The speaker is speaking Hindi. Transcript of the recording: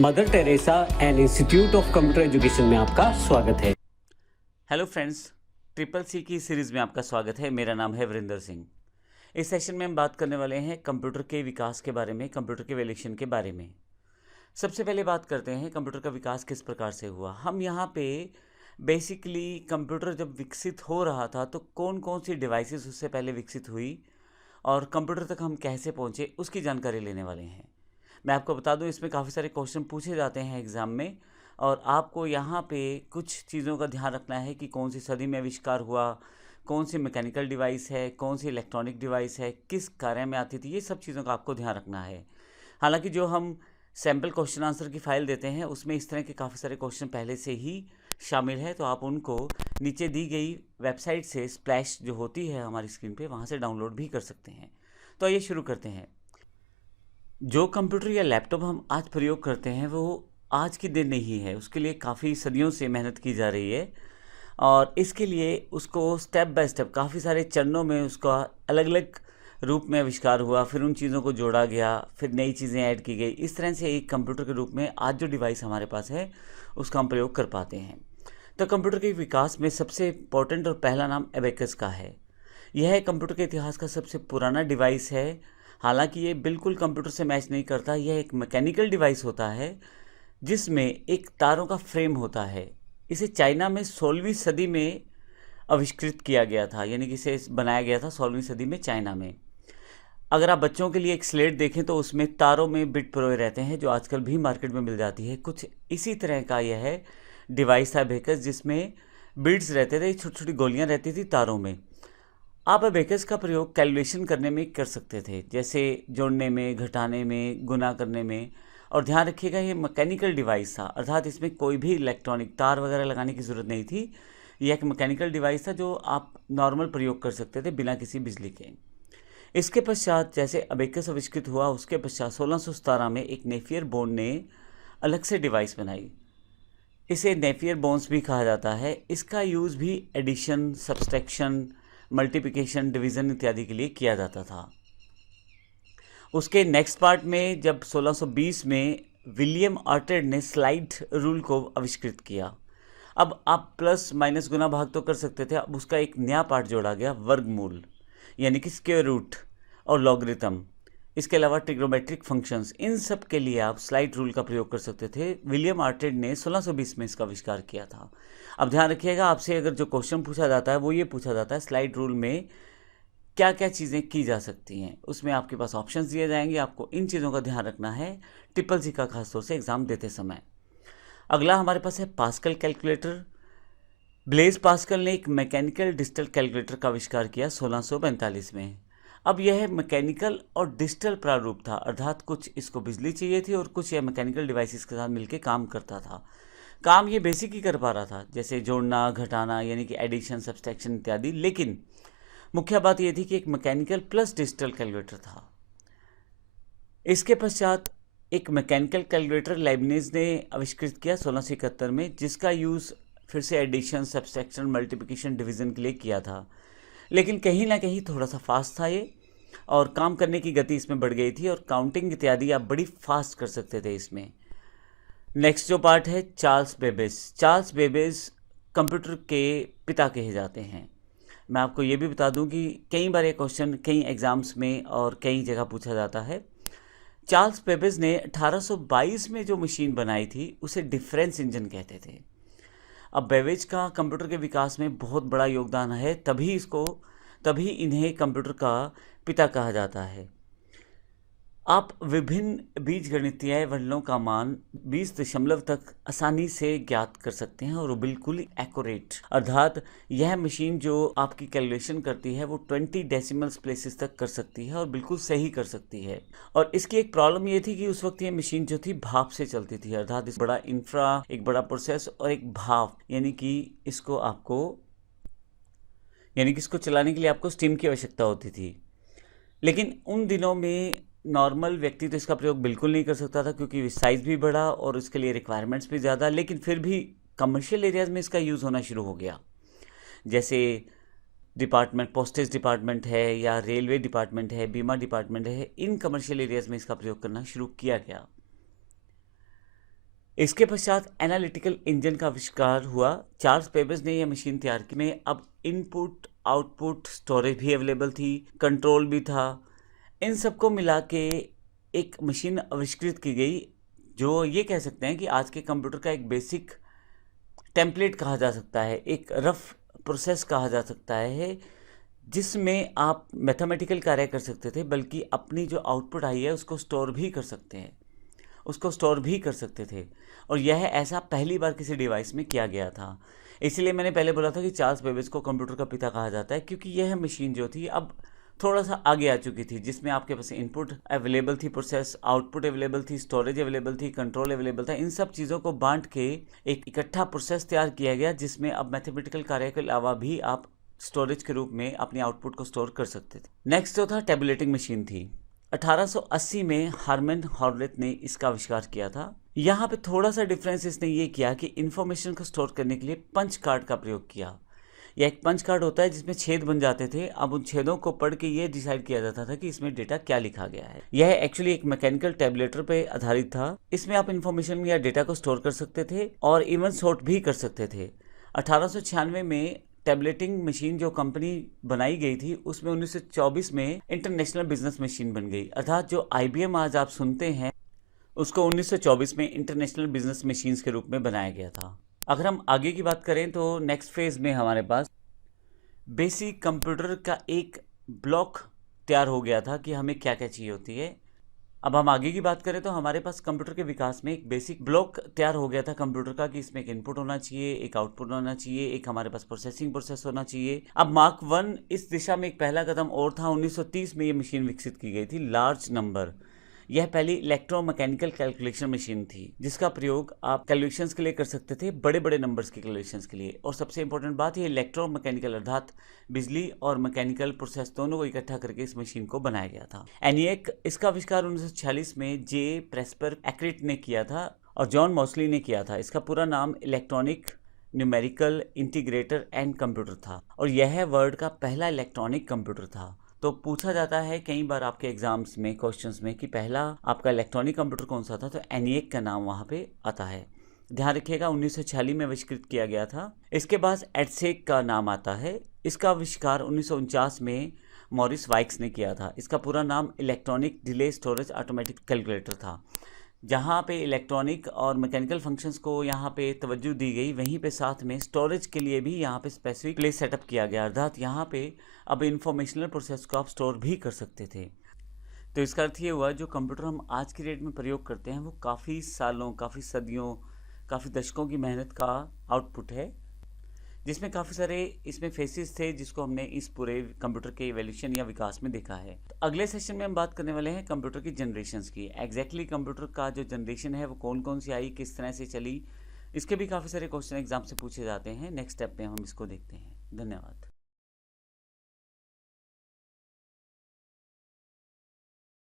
Mother Teresa and institute of computer education में आपका स्वागत है। हेलो फ्रेंड्स, ट्रिपल सी की सीरीज़ में आपका स्वागत है। मेरा नाम है वरिंदर सिंह। इस सेशन में हम बात करने वाले हैं कंप्यूटर के विकास के बारे में, कंप्यूटर के एवोल्यूशन के बारे में। सबसे पहले बात करते हैं कंप्यूटर का विकास किस प्रकार से हुआ। हम यहाँ पे बेसिकली कंप्यूटर जब विकसित हो रहा था तो कौन कौन सी डिवाइसेस उससे पहले विकसित हुई और कंप्यूटर तक हम कैसे पहुँचे उसकी जानकारी लेने वाले हैं। मैं आपको बता दूं, इसमें काफ़ी सारे क्वेश्चन पूछे जाते हैं एग्ज़ाम में और आपको यहाँ पे कुछ चीज़ों का ध्यान रखना है कि कौन सी सदी में आविष्कार हुआ, कौन सी मैकेनिकल डिवाइस है, कौन सी इलेक्ट्रॉनिक डिवाइस है, किस कार्य में आती थी, ये सब चीज़ों का आपको ध्यान रखना है। हालांकि जो हम सैम्पल क्वेश्चन आंसर की फ़ाइल देते हैं उसमें इस तरह के काफ़ी सारे क्वेश्चन पहले से ही शामिल है, तो आप उनको नीचे दी गई वेबसाइट से स्प्लैश जो होती है हमारी स्क्रीन पर, वहाँ से डाउनलोड भी कर सकते हैं। तो आइए शुरू करते हैं। जो कंप्यूटर या लैपटॉप हम आज प्रयोग करते हैं वो आज की दिन नहीं है, उसके लिए काफ़ी सदियों से मेहनत की जा रही है और इसके लिए उसको स्टेप बाय स्टेप काफ़ी सारे चरणों में उसका अलग अलग रूप में आविष्कार हुआ, फिर उन चीज़ों को जोड़ा गया, फिर नई चीज़ें ऐड की गई। इस तरह से एक कंप्यूटर के रूप में आज जो डिवाइस हमारे पास है उसका हम प्रयोग कर पाते हैं। तो कंप्यूटर के विकास में सबसे इम्पोर्टेंट और पहला नाम एबेकस का है। यह कंप्यूटर के इतिहास का सबसे पुराना डिवाइस है। हालांकि ये बिल्कुल कंप्यूटर से मैच नहीं करता। यह एक मैकेनिकल डिवाइस होता है जिसमें एक तारों का फ्रेम होता है। इसे चाइना में 16वीं सदी में आविष्कृत किया गया था, यानी कि इसे बनाया गया था 16वीं सदी में चाइना में। अगर आप बच्चों के लिए एक स्लेट देखें तो उसमें तारों में बिट पिरोए रहते हैं, जो आजकल भी मार्केट में मिल जाती है। कुछ इसी तरह का यह डिवाइस था एबेकस, जिसमें बिट्स रहते थे, छोटी छोटी गोलियां रहती थी तारों में। आप एबेकस का प्रयोग कैलकुलेशन करने में कर सकते थे, जैसे जोड़ने में, घटाने में, गुना करने में। और ध्यान रखिएगा ये मैकेनिकल डिवाइस था, अर्थात इसमें कोई भी इलेक्ट्रॉनिक तार वगैरह लगाने की ज़रूरत नहीं थी। यह एक मैकेनिकल डिवाइस था जो आप नॉर्मल प्रयोग कर सकते थे बिना किसी बिजली के। इसके पश्चात जैसे एबेकस आविष्कृत हुआ, उसके पश्चात 1617 में एक नेपियर बोन ने अलग से डिवाइस बनाई। इसे नेपियर बोन्स भी कहा जाता है। इसका यूज़ भी एडिशन, सब्सट्रैक्शन, मल्टीप्लिकेशन, डिवीज़न इत्यादि के लिए किया जाता था। उसके नेक्स्ट पार्ट में जब 1620 में विलियम आर्टेड ने स्लाइड रूल को आविष्कृत किया। अब आप प्लस माइनस गुना भाग तो कर सकते थे, अब उसका एक नया पार्ट जोड़ा गया, वर्गमूल, यानी कि स्क्वायर रूट और लॉगरिथम। इसके अलावा ट्रिग्नोमेट्रिक फंक्शंस, इन सब के लिए आप स्लाइड रूल का प्रयोग कर सकते थे। विलियम आर्टेड ने 1620 में इसका आविष्कार किया था। अब ध्यान रखिएगा, आपसे अगर जो क्वेश्चन पूछा जाता है वो ये पूछा जाता है स्लाइड रूल में क्या क्या चीज़ें की जा सकती हैं। उसमें आपके पास ऑप्शंस दिए जाएंगे, आपको इन चीज़ों का ध्यान रखना है ट्रिपल सी का खासतौर से एग्ज़ाम देते समय। अगला हमारे पास है पास्कल कैलकुलेटर। ब्लेज पास्कल ने एक मैकेनिकल डिजिटल कैलकुलेटर का आविष्कार किया 1645 में। अब यह मैकेनिकल और डिजिटल प्रारूप था, अर्थात कुछ इसको बिजली चाहिए थी और कुछ यह मैकेनिकल डिवाइसेस के साथ मिलकर काम करता था। काम ये बेसिक ही कर पा रहा था, जैसे जोड़ना, घटाना, यानी कि एडिशन, सब्सट्रैक्शन इत्यादि। लेकिन मुख्य बात यह थी कि एक मैकेनिकल प्लस डिजिटल कैलकुलेटर था। इसके पश्चात एक मैकेनिकल कैलकुलेटर लाइबनिज ने आविष्कृत किया 1671 में, जिसका यूज़ फिर से एडिशन, सब्सट्रैक्शन, मल्टीप्लिकेशन, डिवीज़न के लिए किया था। लेकिन कहीं ना कहीं थोड़ा सा फास्ट था ये, और काम करने की गति इसमें बढ़ गई थी और काउंटिंग इत्यादि आप बड़ी फास्ट कर सकते थे इसमें। नेक्स्ट जो पार्ट है, Charles Babbage. Charles Babbage computer के पिता कहे जाते हैं। मैं आपको ये भी बता दूं कि कई बार ये क्वेश्चन कई एग्ज़ाम्स में और कई जगह पूछा जाता है। चार्ल्स बेबेज ने 1822 में जो मशीन बनाई थी उसे डिफरेंस इंजन कहते थे। अब बेबेज का कंप्यूटर के विकास में बहुत बड़ा योगदान है, तभी इन्हें कंप्यूटर का पिता कहा जाता है। आप विभिन्न बीजगणितीय वलनों का मान 20 दशमलव तक आसानी से ज्ञात कर सकते हैं और वो बिल्कुल एक्यूरेट, अर्थात यह मशीन जो आपकी कैलकुलेशन करती है वो 20 डेसिमल्स प्लेसेस तक कर सकती है और बिल्कुल सही कर सकती है। और इसकी एक प्रॉब्लम ये थी कि उस वक्त ये मशीन जो थी भाप से चलती थी, अर्थात इस बड़ा इंफ्रा, एक बड़ा प्रोसेस और एक भाप, यानी कि इसको चलाने के लिए आपको स्टीम की आवश्यकता होती थी। लेकिन उन दिनों में नॉर्मल व्यक्ति तो इसका प्रयोग बिल्कुल नहीं कर सकता था, क्योंकि साइज़ भी बड़ा और उसके लिए रिक्वायरमेंट्स भी ज़्यादा। लेकिन फिर भी कमर्शियल एरियाज़ में इसका यूज़ होना शुरू हो गया, जैसे डिपार्टमेंट, पोस्टेज डिपार्टमेंट है या रेलवे डिपार्टमेंट है, बीमा डिपार्टमेंट है, इन कमर्शियल एरियाज़ में इसका प्रयोग करना शुरू किया गया। इसके पश्चात एनालिटिकल इंजन का आविष्कार हुआ। चार्ल्स बेबेज ने यह मशीन तैयार की। में अब इनपुट आउटपुट स्टोरेज भी अवेलेबल थी, कंट्रोल भी था। इन सबको मिला के एक मशीन आविष्कृत की गई जो ये कह सकते हैं कि आज के कंप्यूटर का एक बेसिक टेम्पलेट कहा जा सकता है, एक रफ प्रोसेस कहा जा सकता है, जिसमें आप मैथमेटिकल कार्य कर सकते थे, बल्कि अपनी जो आउटपुट आई है उसको स्टोर भी कर सकते थे। और यह ऐसा पहली बार किसी डिवाइस में किया गया था। इसीलिए मैंने पहले बोला था कि चार्ल्स बेबेज को कंप्यूटर का पिता कहा जाता है, क्योंकि यह मशीन जो थी अब थोड़ा सा आगे आ चुकी थी, जिसमें आपके पास इनपुट अवेलेबल थी, प्रोसेस आउटपुट अवेलेबल थी, स्टोरेज अवेलेबल थी, कंट्रोल अवेलेबल था। इन सब चीज़ों को बांट के एक इकट्ठा प्रोसेस तैयार किया गया, जिसमें अब मैथमेटिकल कार्य के अलावा भी आप स्टोरेज के रूप में अपनी आउटपुट को स्टोर कर सकते थे। नेक्स्ट जो था टेबुलेटिंग मशीन थी। 1880 में हार्मन हॉर्लेथ ने इसका आविष्कार किया था। यहाँ पे थोड़ा सा डिफरेंस इसने ये किया कि इन्फॉर्मेशन को स्टोर करने के लिए पंच कार्ड का प्रयोग किया। यह एक पंच कार्ड होता है जिसमें छेद बन जाते थे। अब उन छेदों को पढ़ के ये डिसाइड किया जाता था कि इसमें डेटा क्या लिखा गया है। यह एक्चुअली एक मैकेनिकल टैबुलेटर पे आधारित था। इसमें आप इन्फॉर्मेशन या डेटा को स्टोर कर सकते थे और इवन सॉर्ट भी कर सकते थे। 1896 में टैबलेटिंग मशीन जो कंपनी बनाई गई थी, उसमें 1924 में इंटरनेशनल बिजनेस मशीन बन गई। अर्थात जो IBM आज आप सुनते हैं उसको 1924 में इंटरनेशनल बिजनेस मशीन्स के रूप में बनाया गया था। अगर हम आगे की बात करें तो नेक्स्ट फेज में हमारे पास बेसिक कंप्यूटर का एक ब्लॉक तैयार हो गया था कि हमें क्या क्या चाहिए होती है। अब हम आगे की बात करें तो हमारे पास कंप्यूटर के विकास में एक बेसिक ब्लॉक तैयार हो गया था कंप्यूटर का, कि इसमें एक इनपुट होना चाहिए, एक आउटपुट होना चाहिए, एक हमारे पास प्रोसेसिंग प्रोसेस होना चाहिए। अब मार्क 1 इस दिशा में एक पहला कदम और था। 1930 में ये मशीन विकसित की गई थी, लार्ज नंबर। यह पहली इलेक्ट्रोमैकेनिकल कैलकुलेशन मशीन थी, जिसका प्रयोग आप कैलकुलेशंस के लिए कर सकते थे, बड़े बड़े नंबर्स के कैलकुलेशंस के लिए। और सबसे इंपॉर्टेंट बात, ये इलेक्ट्रोमैकेनिकल अर्थात बिजली और मैकेनिकल प्रोसेस दोनों को इकट्ठा करके इस मशीन को बनाया गया था। ENIAC इसका आविष्कार 1946 में जे प्रेस्पर एक्रिट ने किया था और जॉन मॉसली ने किया था। इसका पूरा नाम electronic numerical integrator and computer था और यह वर्ल्ड का पहला इलेक्ट्रॉनिक कंप्यूटर था। तो पूछा जाता है कई बार आपके एग्जाम्स में, क्वेश्चंस में, कि पहला आपका इलेक्ट्रॉनिक कंप्यूटर कौन सा था, तो ENIAC का नाम वहाँ पे आता है। ध्यान रखिएगा 1946 में आविष्कृत किया गया था। इसके बाद EDSEC का नाम आता है। इसका आविष्कार 1949 में मॉरिस वाइक्स ने किया था। इसका पूरा नाम electronic delay storage automatic calculator था। जहाँ पे इलेक्ट्रॉनिक और मैकेनिकल फंक्शंस को यहाँ पे तवज्जो दी गई, वहीं पे साथ में स्टोरेज के लिए भी यहाँ पे स्पेसिफिक प्लेस सेटअप किया गया। अर्थात यहाँ पे अब इंफॉर्मेशनल प्रोसेस को आप स्टोर भी कर सकते थे। तो इसका अर्थ ये हुआ, जो कंप्यूटर हम आज की डेट में प्रयोग करते हैं वो काफ़ी सालों, काफ़ी सदियों, काफ़ी दशकों की मेहनत का आउटपुट है, जिसमें काफ़ी सारे इसमें फेसेस थे जिसको हमने इस पूरे कंप्यूटर के इवोल्यूशन या विकास में देखा है। तो अगले सेशन में हम बात करने वाले हैं कंप्यूटर की जनरेशन्स की। एग्जैक्टली कंप्यूटर का जो जनरेशन है वो कौन कौन सी आई, किस तरह से चली, इसके भी काफ़ी सारे क्वेश्चन एग्जाम से पूछे जाते हैं। नेक्स्ट स्टेप में हम इसको देखते हैं। धन्यवाद।